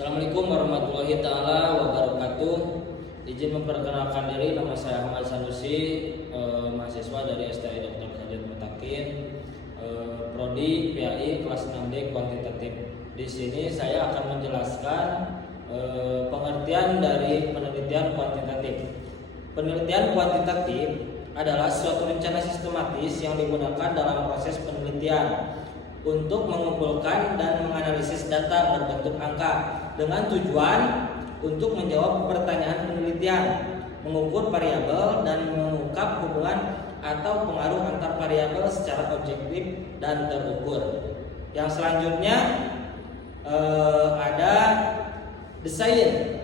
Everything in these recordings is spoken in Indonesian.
Assalamualaikum warahmatullahi taala wabarakatuh. Izin memperkenalkan diri, nama saya Ahmad Sanusi, mahasiswa dari STI Dr. Khalid Mutakin, prodi PAI kelas 6D kuantitatif. Di sini saya akan menjelaskan pengertian dari penelitian kuantitatif. Penelitian kuantitatif adalah suatu rencana sistematis yang digunakan dalam proses penelitian untuk mengumpulkan dan menganalisis data berbentuk angka dengan tujuan untuk menjawab pertanyaan penelitian, mengukur variabel dan mengungkap hubungan atau pengaruh antar variabel secara objektif dan terukur. Yang selanjutnya ada desain.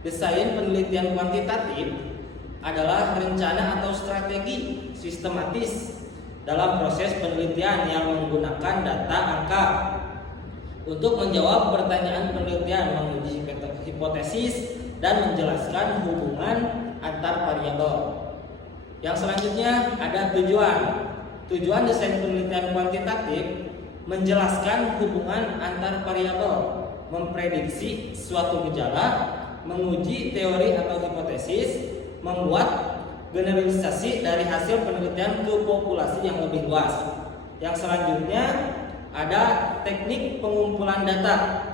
Desain penelitian kuantitatif adalah rencana atau strategi sistematis dalam proses penelitian yang menggunakan data angka untuk menjawab pertanyaan penelitian, menguji hipotesis, dan menjelaskan hubungan antar variabel. Yang selanjutnya ada tujuan. Tujuan desain penelitian kuantitatif menjelaskan hubungan antar variabel, memprediksi suatu gejala, menguji teori atau hipotesis, membuat generalisasi dari hasil penelitian ke populasi yang lebih luas. Yang selanjutnya ada teknik pengumpulan data.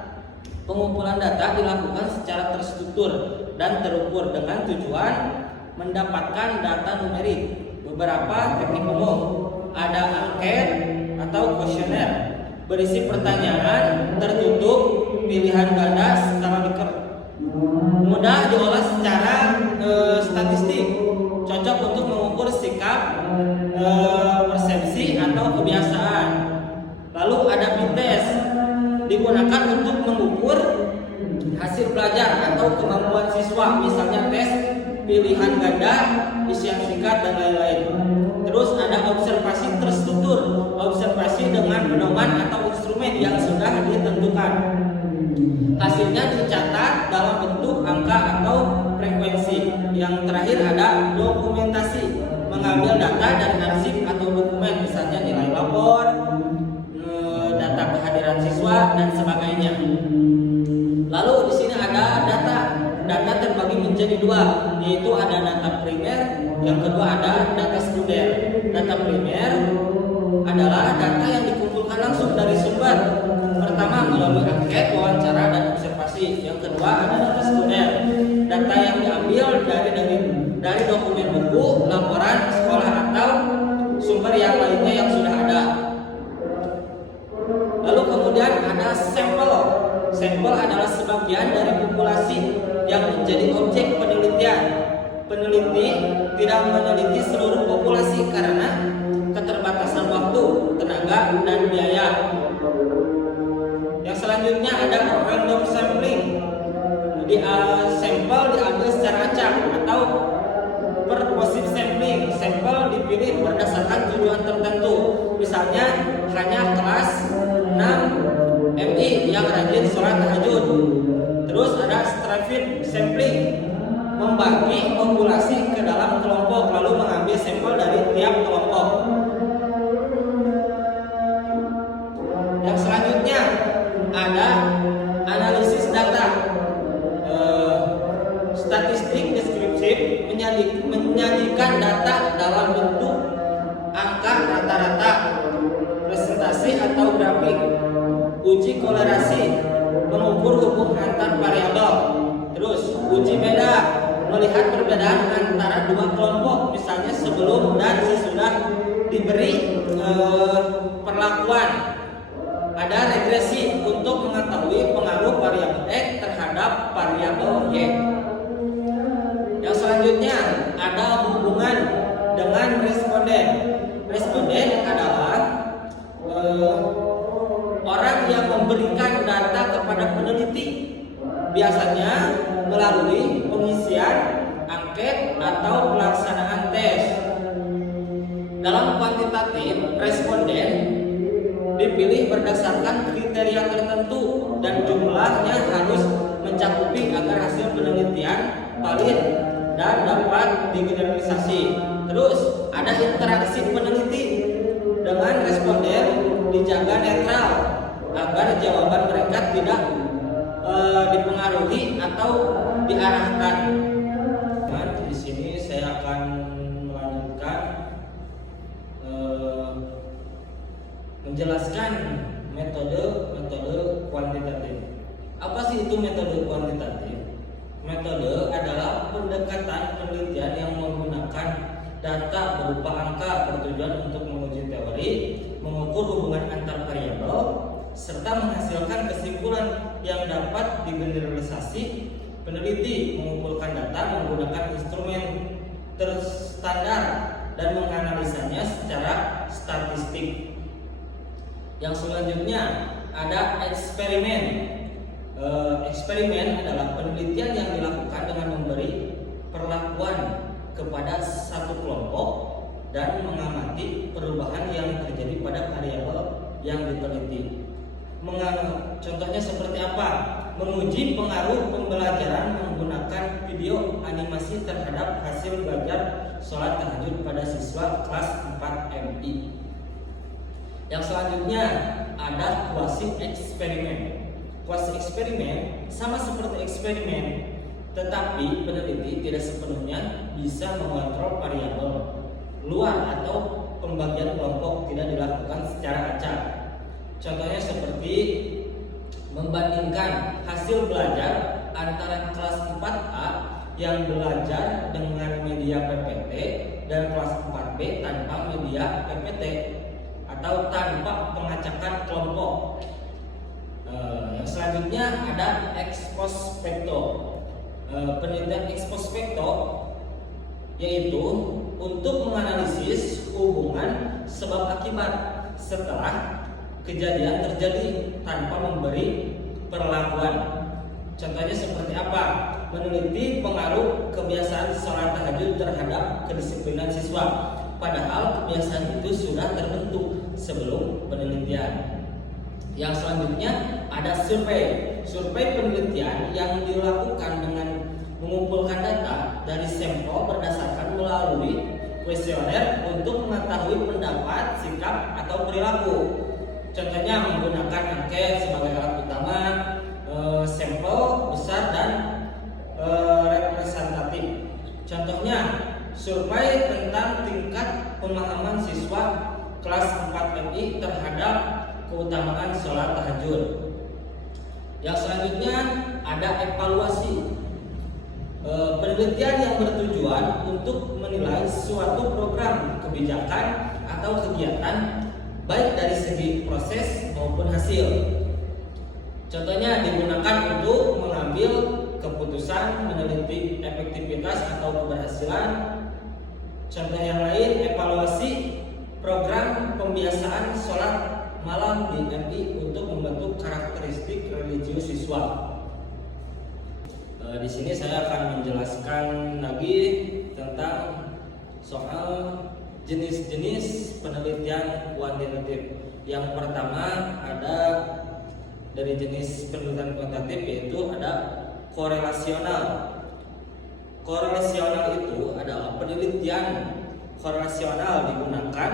Pengumpulan data dilakukan secara terstruktur dan terukur dengan tujuan mendapatkan data numerik. Beberapa teknik umum ada angket atau kuesioner berisi pertanyaan tertutup pilihan ganda skala Likert, mudah diolah secara statistik, cocok untuk mengukur sikap, persepsi atau kebiasaan. Lalu ada B-test, digunakan untuk mengukur hasil belajar atau kemampuan siswa, misalnya tes pilihan ganda, isian singkat dan lain-lain. Terus ada observasi terstruktur, observasi dengan pedoman atau instrumen yang sudah ditentukan. Hasilnya dicatat dalam bentuk angka atau frekuensi. Yang terakhir ada dokumentasi, mengambil data dari arsip atau dokumen, misalnya nilai lapor, data kehadiran siswa dan sebagainya. Lalu di sini ada data. Data terbagi menjadi dua, yaitu ada data primer, yang kedua ada data sekunder. Data primer adalah data yang dikumpulkan langsung dari sumber. Pertama melalui angket, wawancara, dan observasi. Yang kedua ada data sekunder, data yang diambil dari dokumen buku, laporan sekolah atau sumber yang lainnya yang sudah ada. Lalu kemudian ada sampel. Sampel adalah sebagian dari populasi yang menjadi objek penelitian. Peneliti tidak meneliti seluruh populasi karena keterbatasan waktu, tenaga, dan biaya. Yang selanjutnya ada random sampling. Sampel diambil secara acak atau purposive sampling. Sampel dipilih berdasarkan tujuan tertentu. Misalnya hanya kelas 6 MI yang rajin sholat tahajud. Terus ada stratified sampling, membagi populasi ke dalam kelompok lalu mengambil sampel dari tiap kelompok. Yang selanjutnya ada analisis data. Statistik deskriptif menyajikan data dalam bentuk angka rata-rata, presentasi atau grafik. Uji kolerasi, mengukur hubungan antar variabel. Terus uji beda, melihat perbedaan antara dua kelompok, misalnya sebelum dan sesudah diberi perlakuan. Ada regresi untuk mengetahui pengaruh variabel X terhadap variabel Y. Yang selanjutnya ada hubungan dengan responden. Responden adalah orang yang memberikan data kepada peneliti, biasanya melalui pengisian angket atau pelaksanaan tes. Dalam kuantitatif, responden dipilih berdasarkan kriteria tertentu dan jumlahnya harus mencakupi agar hasil penelitian valid dan dapat digeneralisasi. Terus ada interaksi peneliti dengan responden dijaga netral agar jawaban mereka tidak dipengaruhi atau diarahkan. Nah, di sini saya akan melanjutkan menjelaskan metode kuantitatif. Apa sih itu metode kuantitatif? Metode adalah pendekatan penelitian yang menggunakan data berupa angka bertujuan untuk menguji teori, mengukur hubungan antar variabel, serta menghasilkan kesimpulan yang dapat digeneralisasi. Peneliti mengumpulkan data menggunakan instrumen terstandar dan menganalisanya secara statistik. Yang selanjutnya ada eksperimen. Eksperimen adalah penelitian yang dilakukan dengan memberi perlakuan kepada satu kelompok dan mengamati perubahan yang terjadi pada variabel yang diteliti. Contohnya seperti apa? Menguji pengaruh pembelajaran menggunakan video animasi terhadap hasil belajar sholat tahajud pada siswa kelas 4 MI. Yang selanjutnya ada kuasi eksperimen. Kuasi eksperimen sama seperti eksperimen, tetapi peneliti tidak sepenuhnya bisa mengontrol variabel luar atau pembagian kelompok tidak dilakukan secara acak. Contohnya seperti membandingkan hasil belajar antara kelas 4A yang belajar dengan media PPT dan kelas 4B tanpa media PPT atau tanpa pengacakan kelompok. Yang selanjutnya ada ex post facto. Penelitian ex post facto yaitu untuk menganalisis hubungan sebab akibat setelah kejadian terjadi tanpa memberi perlakuan. Contohnya seperti apa? Meneliti pengaruh kebiasaan sholat tahajud terhadap kedisiplinan siswa, padahal kebiasaan itu sudah terbentuk sebelum penelitian. Yang selanjutnya ada survei. Survei penelitian yang dilakukan dengan mengumpulkan data dari sampel berdasarkan melalui kuesioner untuk mengetahui pendapat, sikap, atau perilaku. Contohnya menggunakan angket sebagai alat utama, sampel besar dan representatif. Contohnya survei tentang tingkat pemahaman siswa kelas 4 MI terhadap keutamaan sholat tahajud. Yang selanjutnya ada evaluasi. Penelitian yang bertujuan untuk menilai suatu program kebijakan atau kegiatan baik dari segi proses maupun hasil. Contohnya digunakan untuk mengambil keputusan meneliti efektivitas atau keberhasilan. Contoh yang lain, evaluasi program pembiasaan sholat malam di MI untuk membentuk karakteristik religius siswa. Di sini saya akan menjelaskan lagi tentang soal jenis-jenis penelitian kuantitatif. Yang pertama ada dari jenis penelitian kuantitatif yaitu ada korelasional. Korelasional itu adalah penelitian korelasional digunakan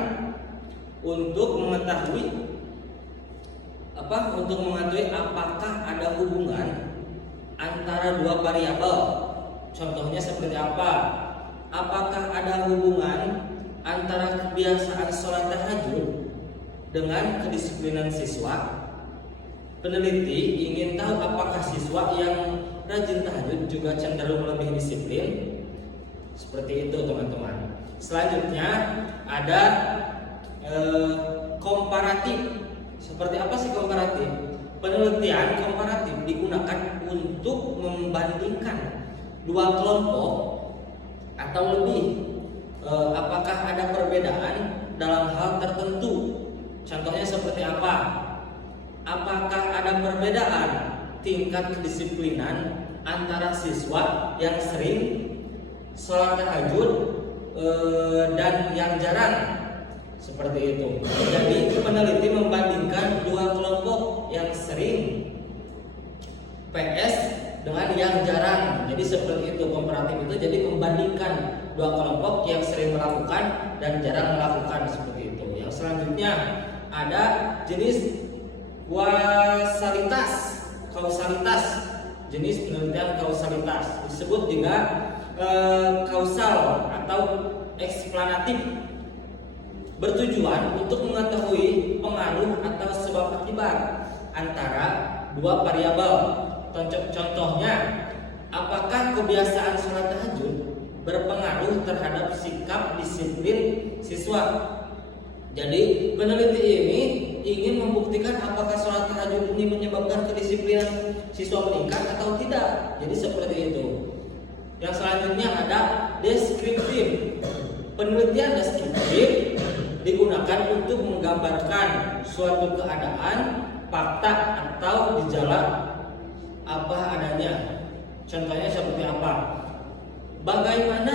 untuk mengetahui apakah ada hubungan antara dua variabel. Contohnya seperti apa? Apakah ada hubungan antara kebiasaan sholat tahajud dengan kedisiplinan siswa? Peneliti ingin tahu apakah siswa yang rajin tahajud juga cenderung lebih disiplin. Seperti itu teman-teman. Selanjutnya ada komparatif. Seperti apa sih komparatif? Penelitian komparatif digunakan untuk membandingkan dua kelompok atau lebih. Apakah ada perbedaan dalam hal tertentu? Contohnya seperti apa? Apakah ada perbedaan tingkat kedisiplinan antara siswa yang sering sholat tahajud dan yang jarang? Seperti itu. Jadi peneliti membandingkan dua kelompok yang sering PS dengan yang jarang. Jadi seperti itu, komparatif itu jadi membandingkan dua kelompok yang sering melakukan dan jarang melakukan, seperti itu. Yang selanjutnya ada jenis kausalitas. jenis penelitian kausalitas, disebut juga kausal atau eksplanatif, bertujuan untuk mengetahui pengaruh atau sebab akibat antara dua variabel. Contohnya, apakah kebiasaan sholat tahajud berpengaruh terhadap sikap disiplin siswa. Jadi peneliti ini ingin membuktikan apakah sholat tahajud ini menyebabkan kedisiplinan siswa meningkat atau tidak. Jadi seperti itu. Yang selanjutnya ada deskriptif. Penelitian deskriptif digunakan untuk menggambarkan suatu keadaan, fakta atau gejala apa adanya. Contohnya seperti apa? Bagaimana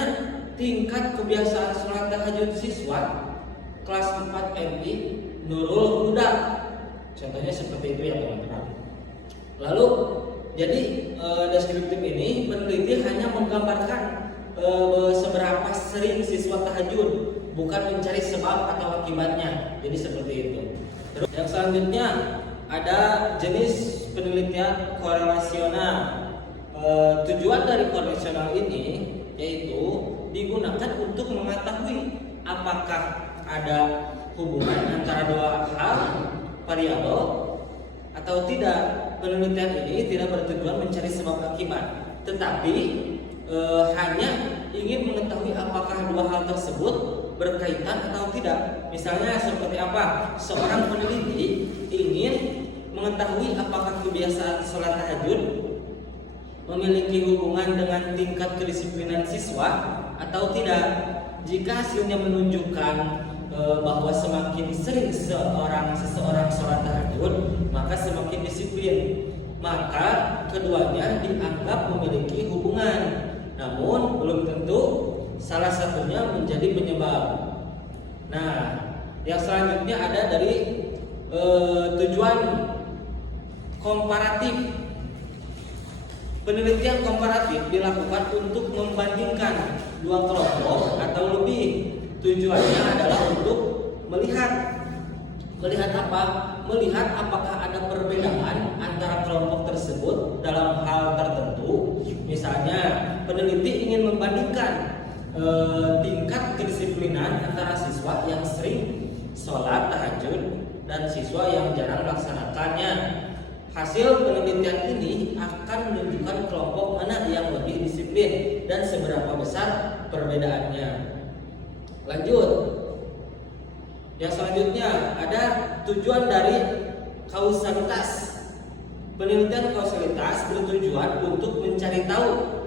tingkat kebiasaan sholat tahajud siswa kelas 4 MI Nurul Huda. Contohnya seperti itu ya teman-teman. Lalu jadi deskriptif ini peneliti hanya menggambarkan seberapa sering siswa tahajud, bukan mencari sebab atau akibatnya. Jadi seperti itu. Terus yang selanjutnya ada jenis penelitian korelasional. Tujuan dari korelasional ini yaitu digunakan untuk mengetahui apakah ada hubungan antara dua hal variabel atau tidak. Penelitian ini tidak bertujuan mencari sebab akibat, tetapi hanya ingin mengetahui apakah dua hal tersebut berkaitan atau tidak. Misalnya seperti apa? Seorang peneliti ingin mengetahui apakah kebiasaan sholat tahajud memiliki hubungan dengan tingkat kedisiplinan siswa atau tidak. Jika hasilnya menunjukkan bahwa semakin sering seseorang sholat tahajud, maka semakin disiplin. Maka keduanya dianggap memiliki hubungan. Namun belum tentu salah satunya menjadi penyebab. Nah, yang selanjutnya ada dari tujuan komparatif. Penelitian komparatif dilakukan untuk membandingkan dua kelompok atau lebih. Tujuannya adalah untuk melihat apa? Melihat apakah ada perbedaan antara kelompok tersebut dalam hal tertentu. Misalnya, peneliti ingin membandingkan tingkat kedisiplinan antara siswa yang sering sholat tahajud dan siswa yang jarang melaksanakannya. Hasil penelitian ini akan menunjukkan kelompok mana yang lebih disiplin dan seberapa besar perbedaannya. Lanjut. Yang selanjutnya ada tujuan dari kausalitas. Penelitian kausalitas bertujuan untuk mencari tahu.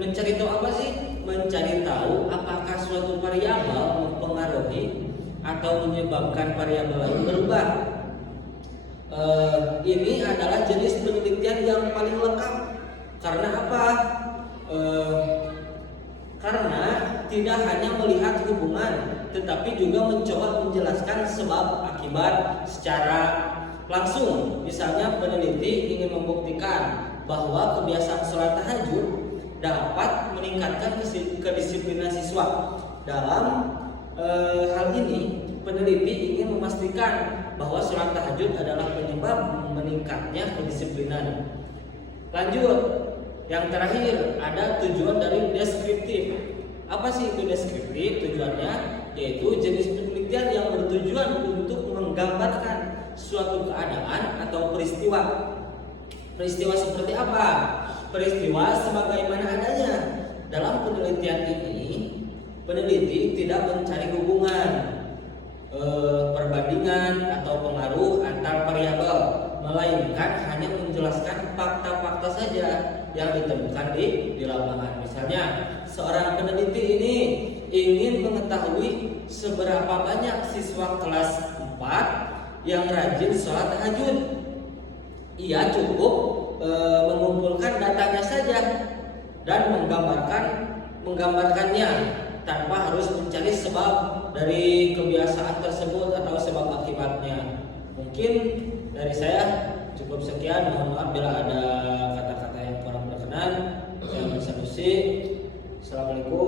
Mencari tahu apa sih? Mencari tahu apakah suatu variabel mempengaruhi atau menyebabkan variabel lain berubah. Ini adalah jenis penelitian yang paling lengkap. Karena apa? Karena tidak hanya melihat hubungan, tetapi juga mencoba menjelaskan sebab akibat secara langsung. Misalnya peneliti ingin membuktikan bahwa kebiasaan sholat tahajud dapat meningkatkan kedisiplinan siswa. Dalam hal ini peneliti ingin memastikan bahwa sholat tahajud adalah penyebab meningkatnya kedisiplinan. Lanjut, yang terakhir ada tujuan dari deskriptif. Apa sih itu deskriptif? Tujuannya yaitu jenis penelitian yang bertujuan untuk menggambarkan suatu keadaan atau peristiwa. Peristiwa seperti apa? Peristiwa sebagaimana adanya. Dalam penelitian ini, peneliti tidak mencari hubungan, perbandingan atau pengaruh antar variabel, melainkan hanya menjelaskan fakta-fakta saja yang ditemukan di lapangan. Misalnya, seorang peneliti ini ingin mengetahui seberapa banyak siswa kelas 4 yang rajin sholat tahajud. Ia cukup mengumpulkan datanya saja dan menggambarkannya tanpa harus mencari sebab dari kebiasaan tersebut atau sebab akibatnya. Mungkin dari saya cukup sekian. Mohon maaf bila ada kata-kata yang kurang berkenan. Saya Mas Sanusi. Assalamualaikum